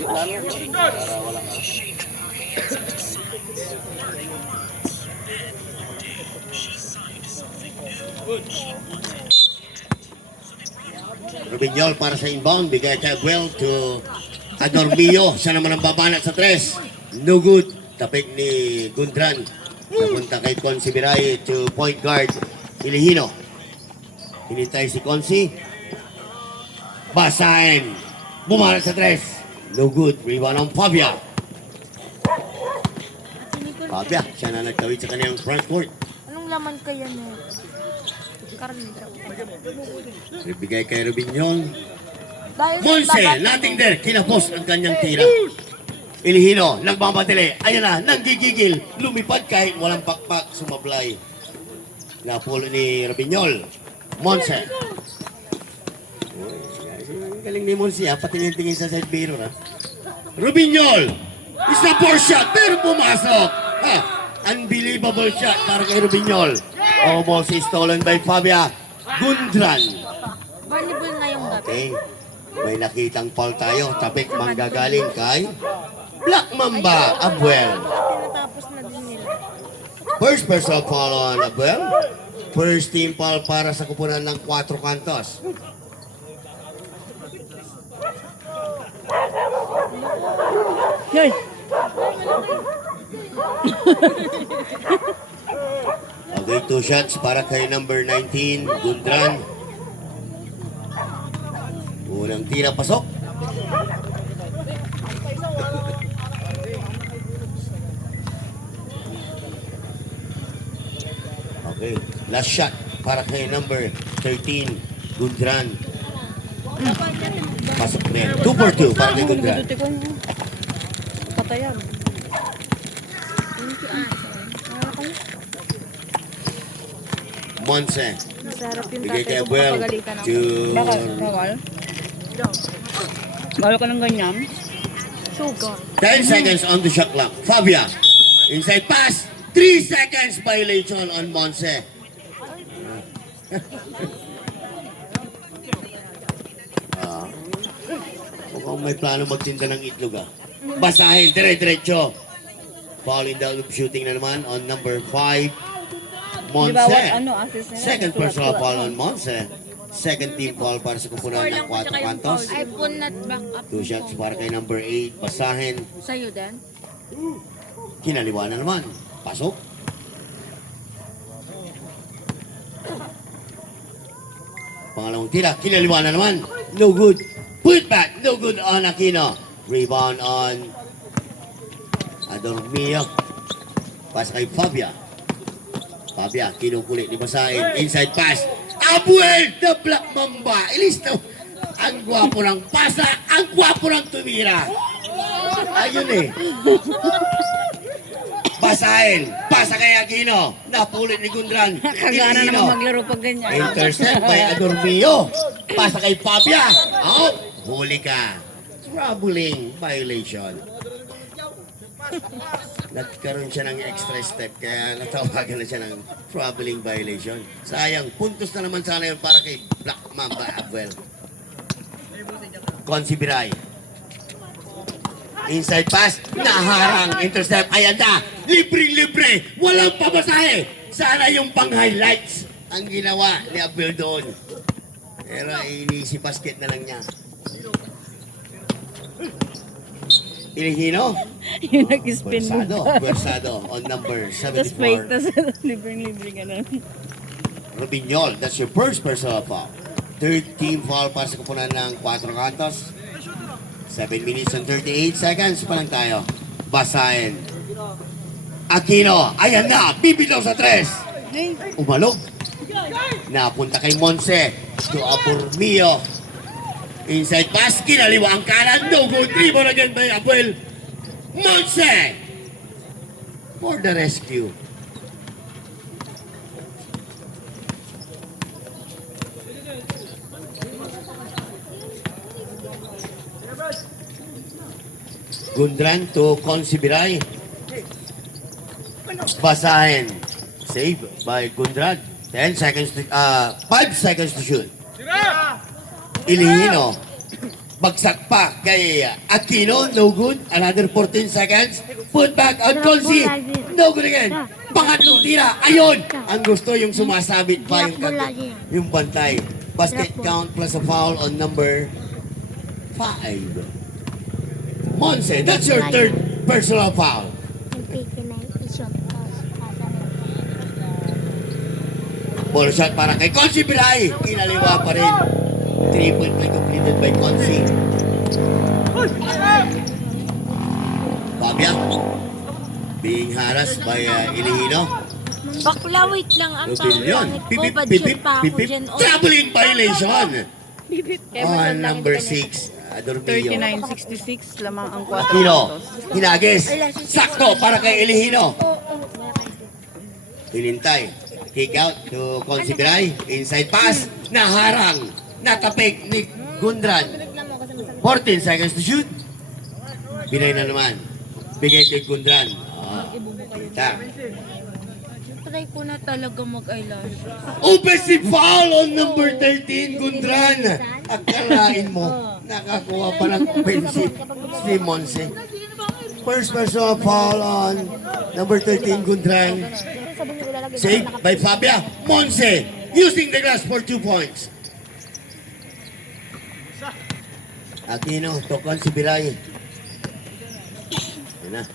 Para walang Rubinyol para sa inbound. Bigay kay Abuel to Adormillo. Siya naman ang babanat sa tres. No good. Tapik ni Gundran. Napunta kay Consi Biray to point guard Ilihino. Hinintay si Consi. Basahin. Bumanat sa tres. No good. Rebound on Fabia. Fabia. Siya na nagtawid sa kanyang front court. Anong laman kaya na? Karne. Bigay kay Rubinyol. Dahil sa Monse, bagat- nothing there. Kinapos ang kanyang tira. Ilihino, nagmamadali. Ayan na, nanggigigil. Lumipad kahit walang pakpak, sumablay. Napulo ni Rubinyol. Monse. Ang galing ni Monse, ha? Patingin-tingin sa side mirror, ha? Rubinyol! Isa for shot, pero pumasok. Ha? Unbelievable shot para kay Rubinyol. Almost stolen by Fabia Gundran. Volleyball na yung gabi. Okay. May nakitang foul tayo. Tapik manggagaling kay Black Mamba Abuel. Tinatapos na din nila. First personal foul on Abuel. First team foul para sa kupunan ng 4 kantos. Yoy! Okay, 2 shots para kay number 19, Gundran. Unang tira pasok. Okay, last shot para kay number 13, Gundran. Pasok na yan. 2 for 2 para kay Gundran. Duduti ko. Patayan. Monse. Masarap yung Bigay kay tatay ko Abuel mapagalitan ako. to Bakal. Bawal. Bawal ka ng ganyan. Sugar. 10 seconds on the shot clock. Fabia. Inside pass. 3 seconds violation on Monse. Mukhang may plano magtinda ng itlog, ah. Basahin. Dire-diretso. Foul in the loop shooting na naman on number 5. Di bawal Monse. ano, assist nila. Second personal Sulat-sulat foul mo. on Monse. Second team foul para sa kupunan ng 4 kantos. iPhone not back up. 2 shots para kay number 8. Basahin. Sa'yo din? Kinaliwa na naman. Pasok. Pangalawang tira. Kinaliwa na naman. No good. Put back. No good on Aquino. Rebound on Adormillo. Pass kay Fabia. Fabia, kinukulit ni Basahin. Inside pass. Abuel, the Black Mamba. Ilista. Ang gwapo ng pasa. Ang gwapo ng tumira. Ayun eh. Basahin. Pasa kay Aquino. Napulit ni Gundran. Kagana Ilino. naman maglaro pag ganyan. Intercept by Adormillo. Pasa kay Fabia. Oh, huli ka. Troubling violation. Nagkaroon siya ng extra step kaya natawagan na siya ng troubling violation. Sayang, puntos na naman sana yun para kay Black Mamba Abuel. Consi Biray. Inside pass, naharang, intercept, ayan na, libre-libre, walang pamasahe. Sana yung pang-highlights ang ginawa ni Abuel doon. Pero inisip basket na lang niya. Ilihino. Yung nag-spin mo. Buersado on number Tapos fake, 74. tapos libreng-libre ka na. Rubinyol, that's your first personal foul. Third team foul para sa kupunan ng 4 kantos. 7 minutes and 38 seconds pa lang tayo. Basahin. Aquino, ayan na, bibilaw sa 3. Umalog. Napunta kay Monse. To Adormillo. Inside pass, kinaliwa ang kanan. No good. Rebound again by Abuel. Monse! For the rescue. Gundran to Consi Biray. Basahin. Save by Gundran. 10 seconds to, 5 seconds to shoot. Ilihino. Bagsak pa kay Aquino, no good. Another 14 seconds. Put back on Consi. No good again. Pangatlong tira. Ayun! Ang gusto yung sumasabit pa yung bantay. Basket count plus a foul on number 5. Monse, that's your third personal foul. Ball shot para kay Consi Bilay. Kinaliwa pa rin. 3-point play completed by Consi. Fabia being harassed by Ilihino. Bakla, wait lang. Ang Rubilyon. pangit ko, budget pa ako dyan. Oh. Traveling violation. On Emerson lang number hindi 6, Adormillo. 39-66 lamang ang 4 Aquino, puntos. Hinagis. Sakto para kay Ilihino. Hinintay. Kick out to Consideray. Inside pass. Naharang. Natapik ni Gundran. 14 seconds to shoot. Binay na naman. Bigay kay Gundran. Kita. Try ko na talaga mag-eyelash. Offensive foul on number 13, Gundran. Akalain mo, nakakuha pa ng offensive si Monse. First personal foul on number 13, Gundran. Saved by Fabia. Monse using the glass for 2 points. Aquino, Tokon si Biray. Yan na.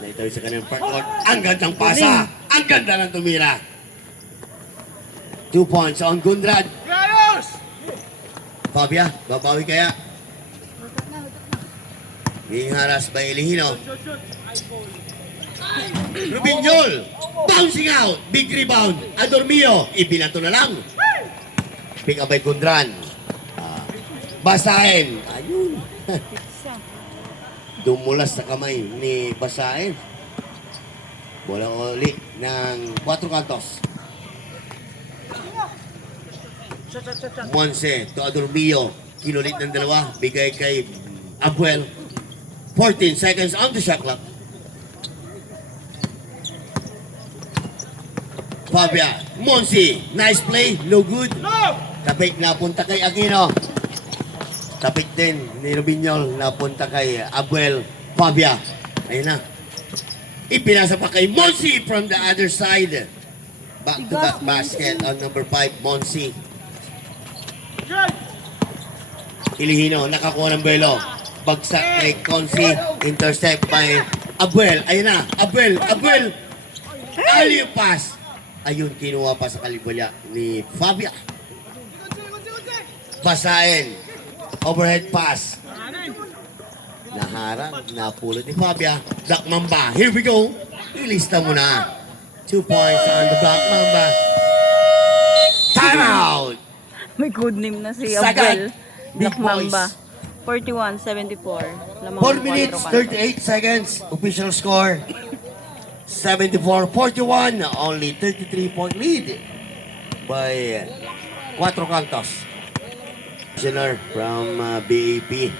Naitaw sa kanyang front court. Ang gandang pasa. Ang ganda ng tumira. 2 points on Gundran. Fabia, babawi kaya. Being harassed by Elihino. Rubinyol, bouncing out. Big rebound. Adormillo, ibinato na lang. Pick up by Gundran. Basahin. Ayun. Dumulas sa kamay ni Basahin. Bola ulit ng 4 kantos. Monse to Adormillo. Kinulit ng dalawa. Bigay kay Abuel. 14 seconds on the shot clock. Fabia. Monsi. Nice play. No good. Tapik na punta kay Aquino. Tapik din ni Rubinyol. Napunta kay Abuel. Fabia. Ayun na. Ipinasa pa kay Monsi from the other side. Back-to-back basket on number 5, Monsi. Ilihino, nakakuha ng belo. Bagsak kay Consi. Intercept by Abuel. Ayun na. Abuel. Alley pass. Ayun, kinuha pa sa kalibalya ni Fabia. Basahin. Overhead pass. Naharang, napulot ni Fabia. Black Mamba, here we go. Ilista mo na. 2 points on the Black Mamba. Time out! May good name na si Sagad. Abel. Big Black Mamba. boys. 41-74. Lamang 4 ang minutes, 4 kantos. 38 seconds. Official score. 74-41. Only 33-point lead by 4 cantos. Commissioner from BAP.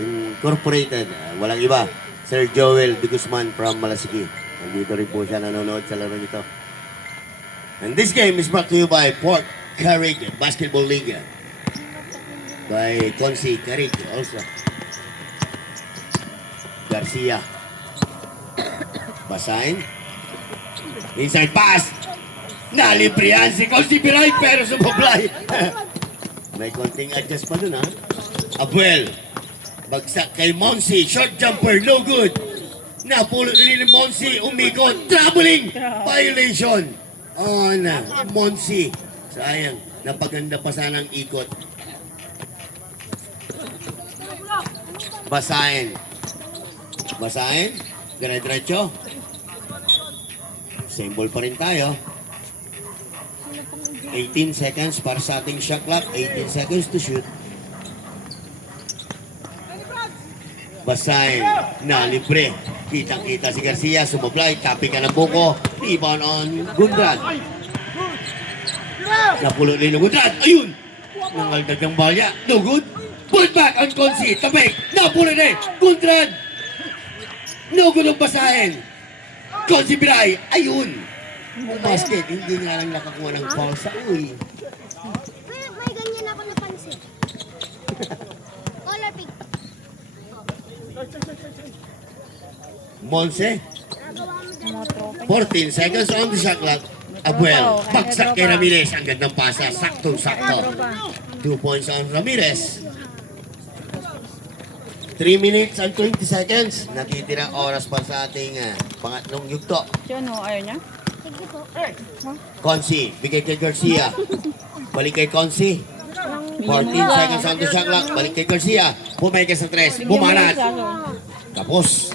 Incorporated. Walang iba. Sir Joel de Guzman from Malasiki. Nandito rin po siya nanonood sa laro nito. And this game is brought to you by Port Carrig Basketball League. By Consi Carrig also. Garcia. Basahin. Inside pass. Nalibrihan si Consi Biray pero sumablay. May konting adjust pa dun ha. Abuel. Bagsak kay Monsi. Short jumper. No good. Napulot rin ni Monsi. Umikot. Traveling. Violation. On Monsi. Sayang. Napaganda pa sana ang ikot. Basahin. Dire-diretso. Same ball pa rin tayo. 18 seconds para sa ating shot clock. 18 seconds to shoot. Basahin na libre. Kitang-kita si Garcia. Sumablay. Tapi ka ng buko. Rebound on Gundran. Napulot rin ng Gundran. Ayun! Nangaldag ng balya. No good. Put back on Consi. Tapik. Napulot rin. Gundran. No good ang basahin. Consi Biray. Ayun! Ang basket, hindi nga lang nakakuha ng foul sa uy. May ganyan ako na Color pink. Monse, Mga tropa. 14 seconds on the shot clock. Abuel, bagsak kay Ramirez. Ang gandang pasa, saktong-sakto. 2 points on Ramirez. 3 minutes and 20 seconds. Natitirang oras pa sa ating pangatlong yugto. Siya no, ayaw niya? Sige po. Consi, bigay kay Garcia. Balik kay Consi. 14 seconds on the shot clock. Balik kay Garcia. Bumay ka sa 3. Bumalat. Tapos,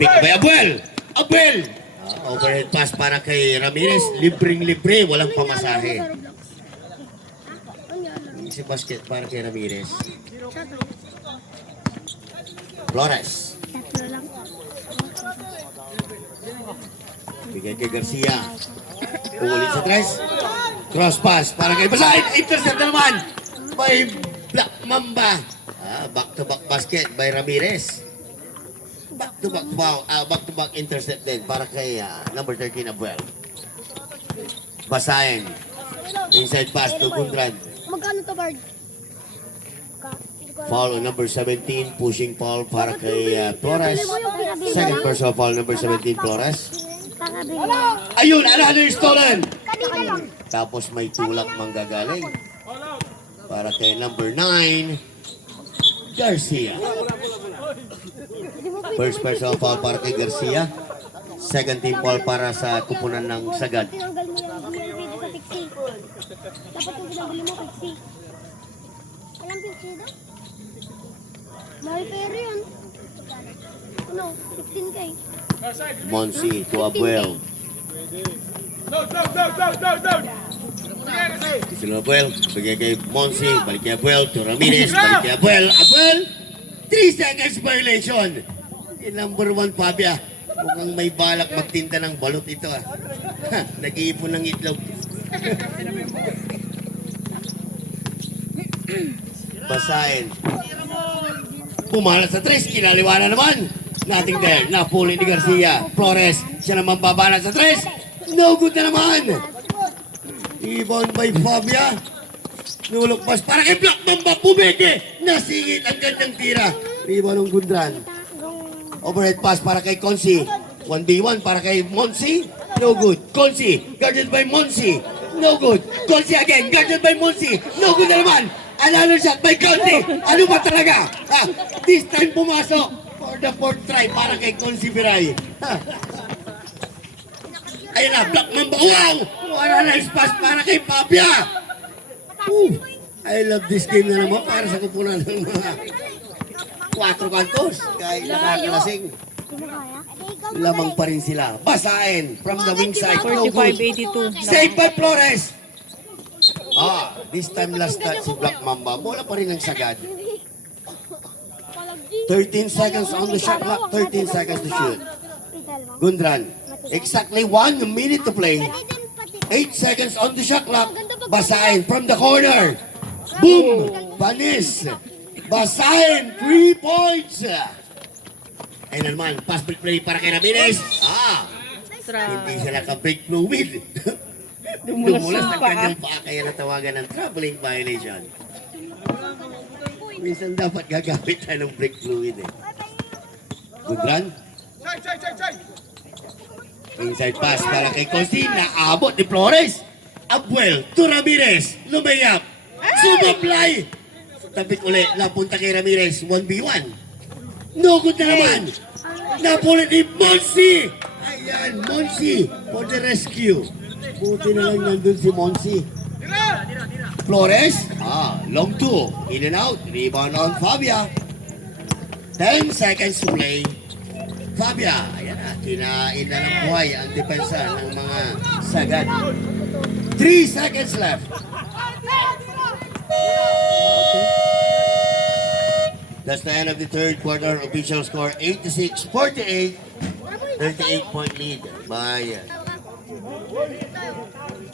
big by Abuel. Abuel! Overhead pass para kay Ramirez. Libreng-libre. Walang pamasahe. Si basket para kay Ramirez. Flores. Tatlo lang. Bigay kay Garcia. Ulit sa 3. Cross pass para kay Basahin. Intercept na naman by Black Mamba. Back-to-back basket by Ramirez. Back-to-back foul. Back-to-back intercept din para kay number 13 Abuel. Basahin. Inside pass to Gundran. Magkano to, Bard? Foul on number 17. Pushing foul para kay Flores. Second personal foul number 17 Flores. Kakabili. Ayun! Another stolen! Kanina lang. Tapos may tulak manggagaling para kay number 9 Garcia. First personal foul para kay Garcia. Second team foul para sa kupunan ng Sagad. Tinanggal mo yung DLPD sa Pixie. Dapat yung tinanggal mo, Pixie. Walang Pixie daw? Mahal pero yun. Ano? 15K. Monsi to Abuel. Sino Abuel? Bigay kay Monsi. Balik kay Abuel to Ramirez. Balik kay Abuel. Abuel! 3 seconds violation. Yung number 1 Fabia. Mukhang may balak magtinda ng balot ito Nag-iipon ng itlog. Basahin. Pumalas sa 3. Kinaliwa na naman. Nothing there. Napuli ni Garcia. Flores. Siya naman babalas sa 3. No good na naman. Ibon by Fabia. Nulukpas para kay Black Mamba. Pumeke. Nasingit ang gandang tira. Ibon ng Gundran. Overhead pass para kay Consi. 1v1 para kay Monsi. No good. Consi. Guarded by Monsi. No good. Consi again. Guarded by Monsi. No good na naman. Another shot by Consi. Ano ba talaga? This time pumasok for the 4th try para kay Consi Viray. Ayun na. Black Mamba. Wow! What a nice pass para kay Fabia. I love this game na naman para sa kupunan ng mga 4 kantos. Kahit nakakalasing. Lamang pa rin sila. Basahin from the wing side. No good. 45-82. Save by Flores. This time last touch si Black Mamba. Bola pa rin ang Sagad. 13 seconds on the shot clock. 13 seconds to shoot. Gundran. Exactly 1 minute to play. 8 seconds on the shot clock. Basahin from the corner. Boom! Panis. Basahin. 3 points. Ayun naman. Pass break play para kay Ramirez. Hindi siya naka-break fluid. Dumulas ang kanyang paa kaya natawagan ng traveling violation. Minsan dapat gagamit tayo ng brake fluid Good run. Inside pass para kay Consi. Naabot ni Flores. Abuel to Ramirez. Lumayap. Sumablay. Tapit ulit. Napunta kay Ramirez. 1v1. No good na naman. Napulit ni Monsi. Ayan, Monsi for the rescue. Buti na lang nandun si Monsi. Flores. Long 2. In and out. Rebound on Fabia. 10 seconds to play. Fabia. Ayan na. Kinain na ng buhay ang depensa ng mga Sagad. 3 seconds left. That's the end of the third quarter. Official score 86-48. 38-point lead by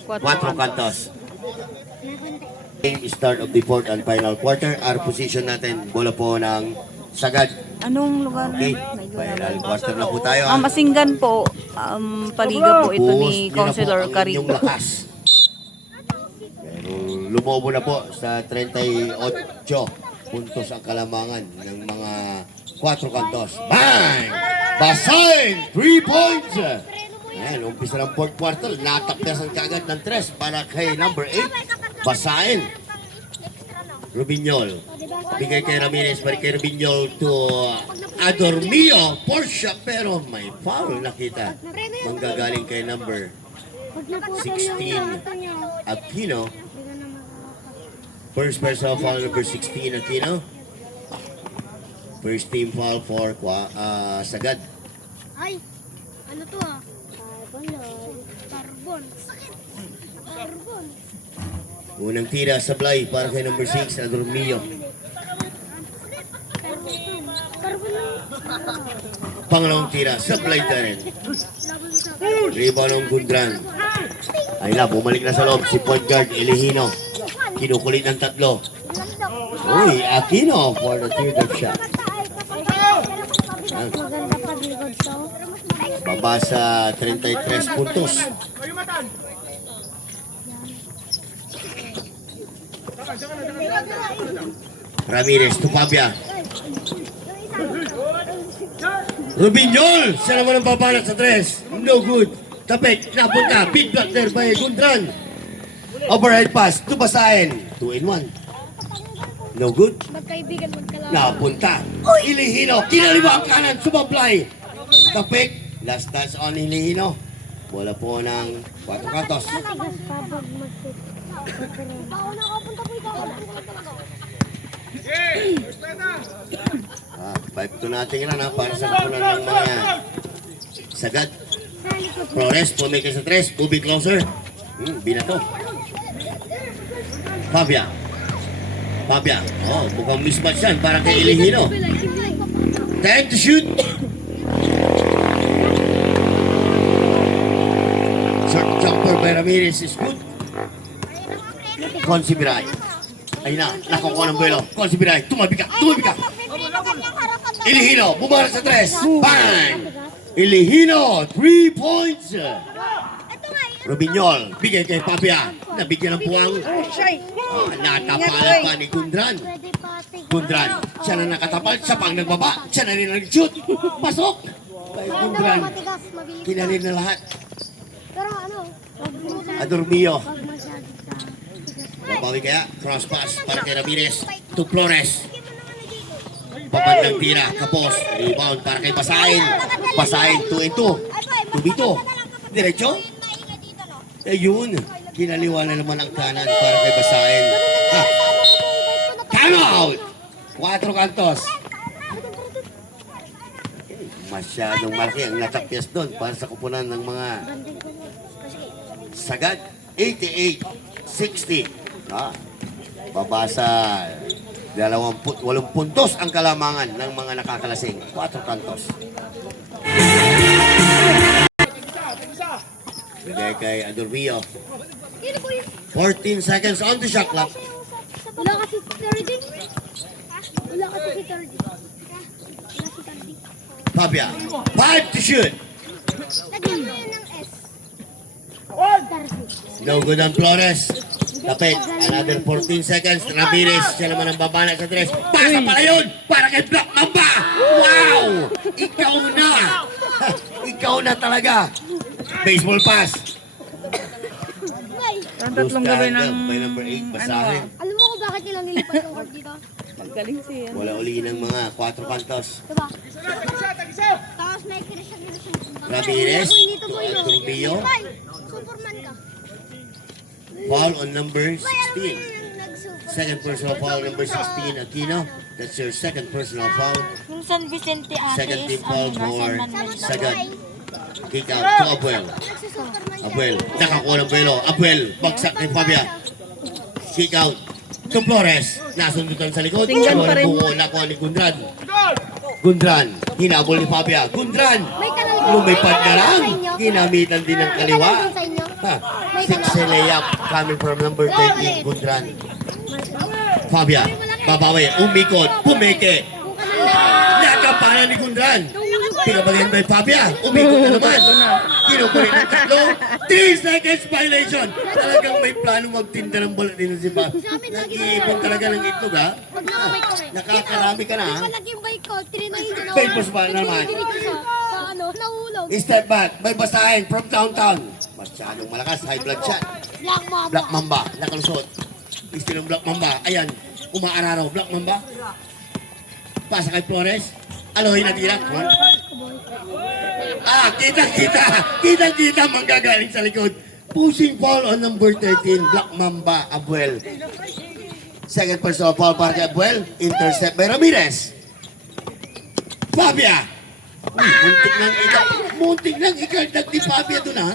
4 Cantos. Start of the fourth and final quarter. Our position natin, bola po ng Sagad. Anong lugar? Okay, final quarter na po tayo. Masinggan po. Paliga po ito ni Push nyo na po Councilor ang Carico. inyong lakas. Merong lumobo na po sa 38 puntos ang kalamangan ng mga 4 kantos. Bang! Basahin! 3 points! Ayan, umpisa ng 4th quarter. Natakyasan kaagad ng 3 para kay number 8. Basahin! Rubinyol. Bigay kay Ramirez, balik kay Rubinyol to Adormio. Porsche, pero may foul nakita. Manggagaling kay number 16, Aquino. First personal foul, number 16, Aquino. First team foul for Sagad. Ay, ano to ah? Carbon. Sakit. Carbon. Unang tira sa Blay para kay number 6, Adormio. Carbon lang. Pangalawang tira sa Blay ka rin. Rebound ng Gundran. Ay na, bumalik na sa loob si point guard Elihino. Kinukulit ng 3. Uy, Aquino for the third shot. Maganda pa bigod to. Baba sa 33 puntos. Ramirez to Fabia. Rubinyol! Siya naman ang babalat sa 3. No good. Tapik, napunta. Big block there by Gundran. Overhead pass to Basahin. 2-in-1. No good. Magkaibigan, magkalaban. Napunta. Ilihino. Kinaliwa ang kanan. Sumablay. Tapik. Last touch on Ilihino. Bola po ng 4 kantos. Matigas pa pag mag-sit. Pauna ka, punta po ikaw. 5-2 natin yan para sa kapunan ng mga Sagad. Flores, pumikay sa 3. Ubi closer. Binato. Fabia. Fabia. Oh, mukhang mismatch yan para kay Ilihino. Time to shoot. Short jumper by Ramirez is good. Consibiray. Ayun na, nakukuha ng buwelo. Consibiray, tumabi ka, tumabi ka. Ilihino, bumara sa 3. Bang! Ilihino, 3 points. Rubinyol, bigay kay Fabia. Nabigyan ng puwang. Natapalan pa ni Gundran. Gundran, siya na nakatapal, siya pang nagbaba. Siya na rin nag-shoot. Pasok! Kay Gundran, kinalin na lahat. Pero ano, Adormio. pag masyado sa Babawi kaya, cross pass para kay Ramirez to Flores. Papandang tira, kapos, rebound para kay Basahin. Basahin, 2-2. 2-2. Diretso? Ayun, kinaliwa na naman ang kanan para kay Basahin. Ha. Time out! 4 kantos. Masyadong malaki ang natapyas doon para sa kupunan ng mga Sagad. 88-60. Babasa 8 puntos ang kalamangan ng mga nakakalasing. 4 kantos. Bigay kay Adormio. 14 seconds on the shot clock. Wala kasi si 30. Wala kasi si 30. Wala si 30. Fabia. 5 to shoot. Lagyan mo yun ng S. No good ang Flores. Tapit. Another 14 seconds. Ramirez. Siya naman ang babana sa 3. Pasa pala yun. Para kay Black Mamba. Wow! Ikaw na. Ikaw na talaga. Baseball pass. Ang tatlong gawin ng... By number 8. Basahin. Alam mo kung bakit nila nilipat yung word dito? Magaling siya. Wala uli ng mga 4 kantos. Diba? Tapos may Christian. Ramirez to Adormio. Superman ka. Foul on number 16. Nag-super. Second personal foul, number 16, Aquino. That's your second personal foul. Yung San Vicente ate Second team is foul ano, for nasa Manuel. Sagad. Kick out to Abuel. Nagsusuperman siya. Abuel, nakakuha ng buwelo. Abuel, bagsak kay Fabia. Kick out to Flores. Nasundutan sa likod. Tinggan pa rin. Buo, nakuha ni Gundran. Gundran, hinabol ni Fabia. Gundran, lumipad na lang. Ginamitan din ng kaliwa. Sa inyo. Ha, 6 layup coming from number 13, Gundran. Fabia, babawi, umikot, pumeke. Nakap Gagampanan ni Gundran. Pinabagyan by Fabia. Umikot na naman. Kinukunin ng tatlo. 3 seconds violation. Talagang may plano magtinda ng bola dito si Fab. Nag-iipon talaga ng itlog ha. Pag nakabike ko eh. Nakakarami ka na ha. Pag yung bike ko, trinahin ko na. Famous ba naman? Sa ano, nahulog. Step back. May basahin from downtown. Masyadong malakas. High blood shot. Black Mamba. Black Mamba. Nakalusot. Estilo ng Black Mamba. Ayan. Umaararo. Black Mamba. Pasa kay Flores. Aloy na tira. Kita manggagaling sa likod. Pushing ball on number 13, Black Mamba, Abuel. Second personal foul para kay Abuel. Intercept by Ramirez. Fabia. Uy, muntik nang ikaldag ni Fabia doon ha.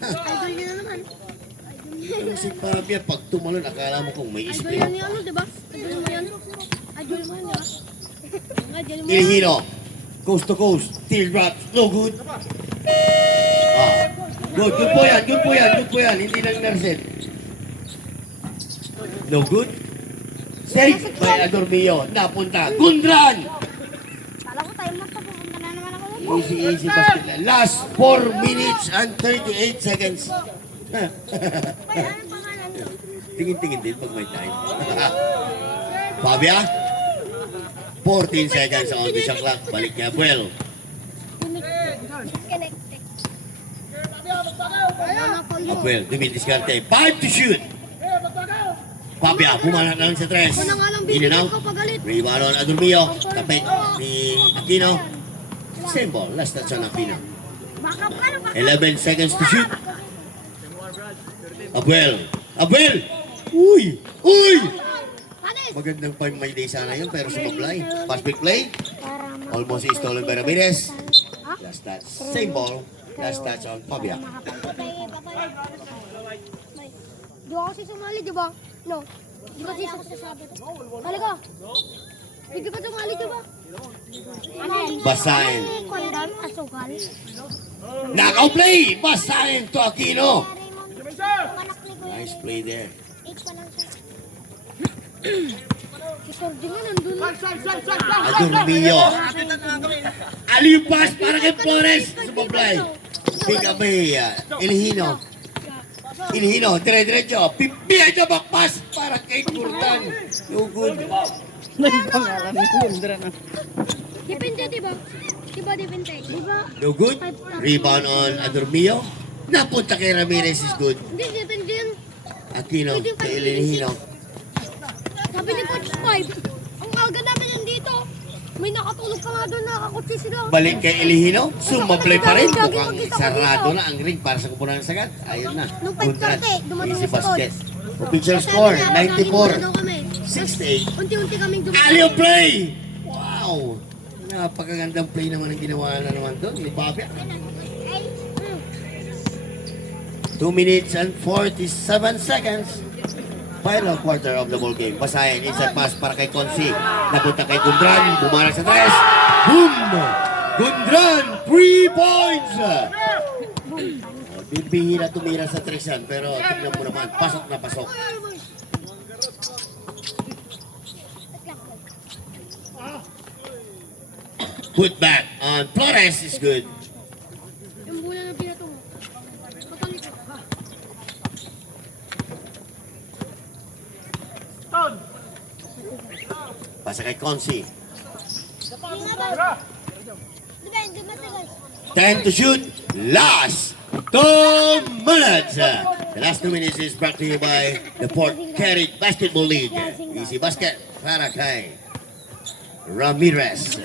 Idol niya na naman. Yung si Fabia, pag tumalon, akala mo kung may Idol spray. yan ni ano, diba? Idol mo yan. Idol mo yan, diba? Idol mo yan. Ilhino. Coast to coast. Steel drops. No good. Good. Good po yan. Hindi lang narset. No good. Saved by Adormillo. Napunta. Gundran. Kala ko tayo mo, pupunta na naman ako. Easy basket. Last 4 minutes and 38 seconds. Ano pangalan to? Tingin-tingin din pag may time. Fabia. 14 seconds on the shot clock. Balik niya, Abuel. Connected. Abuel, dumidiskarte. 5 to shoot. Fabia, bumanat lang sa 3. Ako na nga lang In and out. ko pagalit. Rebound on Adormillo. Tapik ni Aquino. Same ball. Last touch on Aquino. Baka pa na 11 seconds to shoot. Abuel. Uy! Panis! Magandang time may day sana yun, pero sumablay. Pass pick play. Almost stolen by Ramirez. Last touch. Same ball. Last touch on Fabia. Di ako kasi sumali, di ba? No. Di kasi sasabi. Talaga. Hindi pa sumali, di ba? Ano yan? Basahin. Kondam, asukal. Knockout play! Basahin to Aquino. Anak ni Kuya. Nice play there. 8 pa lang siya. Si Sordi nga nandun. Adormillo. Aliw pass para kay Flores. Sumablay. Big away. Ilhino, dire-diretso. Behind the back pass para kay Gurdan. No good. Nagpangalan ni Lundra na. Depende, di ba? Depende. Di ba? No good. Rebound on Adormillo. Napunta kay Ramirez is good. Hindi, depende yun. Aquino kay Ilhino. Sabi ni Coach 5, ang aga namin nandito. May nakatulog ka nga doon, nakakotsi sila. Balik kay Ilhino. Sumablay pa rin. Mukhang sarado na ang ring para sa kupunan ng sagat. Ayun na. Nung Gundran. 5:30, dumating Easy na si basket. Coach. Official Sabi score, niya, 94. daw kami. 68. Unti-unti kaming dumating. Alley play! Wow! Napakagandang play naman ang ginawa na naman doon ni Fabia. 2 minutes and 47 seconds. Final quarter of the ball game. Basahin, inside pass para kay Consi. Napunta kay Gundran, bumarang sa 3. Boom! Gundran, 3 points! Bibihira tumira sa 3 yan, pero tignan mo naman, pasok na pasok. Put back on Flores is good. Yung bola na pinatungo. Patalikod. Pasa kay Consi. Depende, matagal. 10 to shoot. Last 2 minutes. The last 2 minutes is brought to you by the Port Carrick Basketball League. Easy basket para kay Ramirez.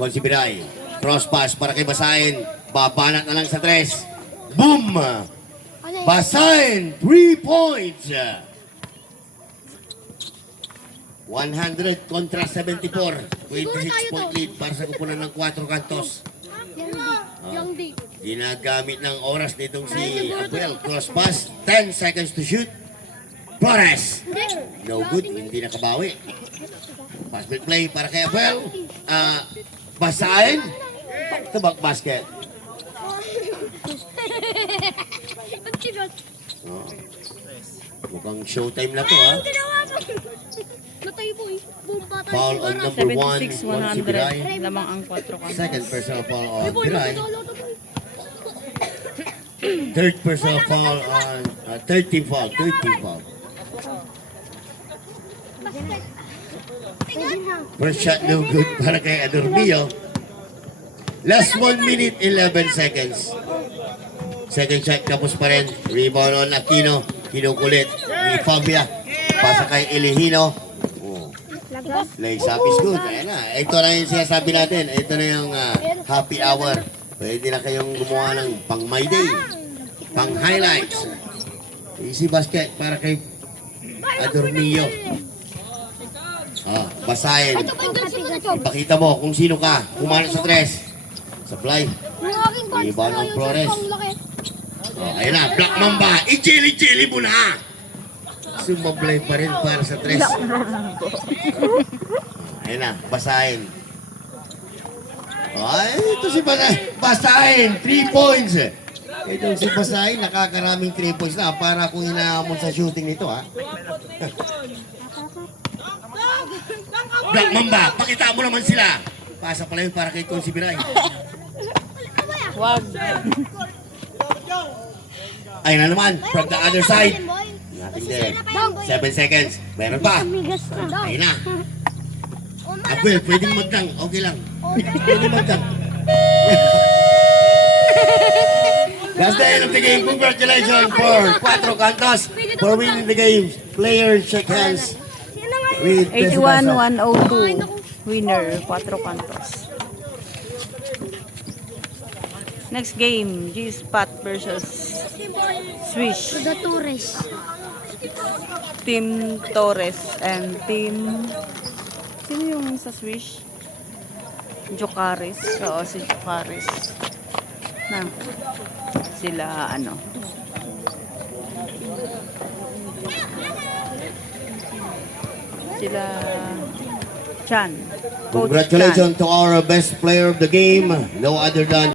Consi Biray. Cross pass para kay Basahin. Babanat na lang sa 3. Boom! Ano yun? Basahin, 3 points. 100 kontra 74. 26 point lead para sa kupunan ng 4 kantos. Young D. Ginagamit ng oras nitong si Abuel. Cross pass, 10 seconds to shoot. Flores. No good, hindi nakabawi. Pass back play para kay Abuel. Basahin. Back to back basket. Ang kirot. Oh. Mukhang showtime na to ha. Ang ginawa mo. Natay tayo po eh. Bumba tayo Foul on sigara. number 1, 1 si Biray. 76-100. Lamang ang 4 kantos. Second personal foul on Boy, Biray. magkakalo to, boy. Third personal foul on 13 foul. 13 foul. First shot no good para kay Adormio. Last 1 minute 11 seconds. Second shot tapos pa rin. Rebound on Aquino. Kinukulit ni Fabia. Pasa kay Elihino. Oh. Lays up is good. Ayan na. Ito na yung sinasabi natin. Ito na yung happy hour. Pwede na kayong gumawa ng pang my day. Pang highlights. Easy basket para kay Adormio. Basahin. Ipakita mo kung sino ka. Kumano sa tres. Supply. Yung aking cards Rebound na on yung Flores. pang laki. Ayan na. Black Mamba. I-jelly-jelly mo na. Sumablay pa rin para sa tres. Ayan na. Basahin. Ay, ito si Basahin. 3 points. Ito si Basahin. Nakakaraming 3 points na. Para kung hinahamon sa shooting nito, ha. Black Mamba, pakita mo naman sila. Pasa pala yun para kay Consi Biray. Wag. Ayun na naman, from the other side. Boy. Nothing there. 7 seconds. Meron pa. Migas na. Ayun na. Abel, pwedeng magdang. Okay lang. Pwedeng magdang. That's the end of the game. Congratulations for Cuatro Cantos for winning the game. Players shake hands with Desi Baso. 81-102. Winner, 4 kantos. Next game, G-Spot versus Swish. The Torres. Team Torres and Team... Sino yung sa Swish? Jocaris. Oo, si Jocaris. Na. Sila ano. Sila Chan. Coach Chan. Congratulations to our best player of the game. No other than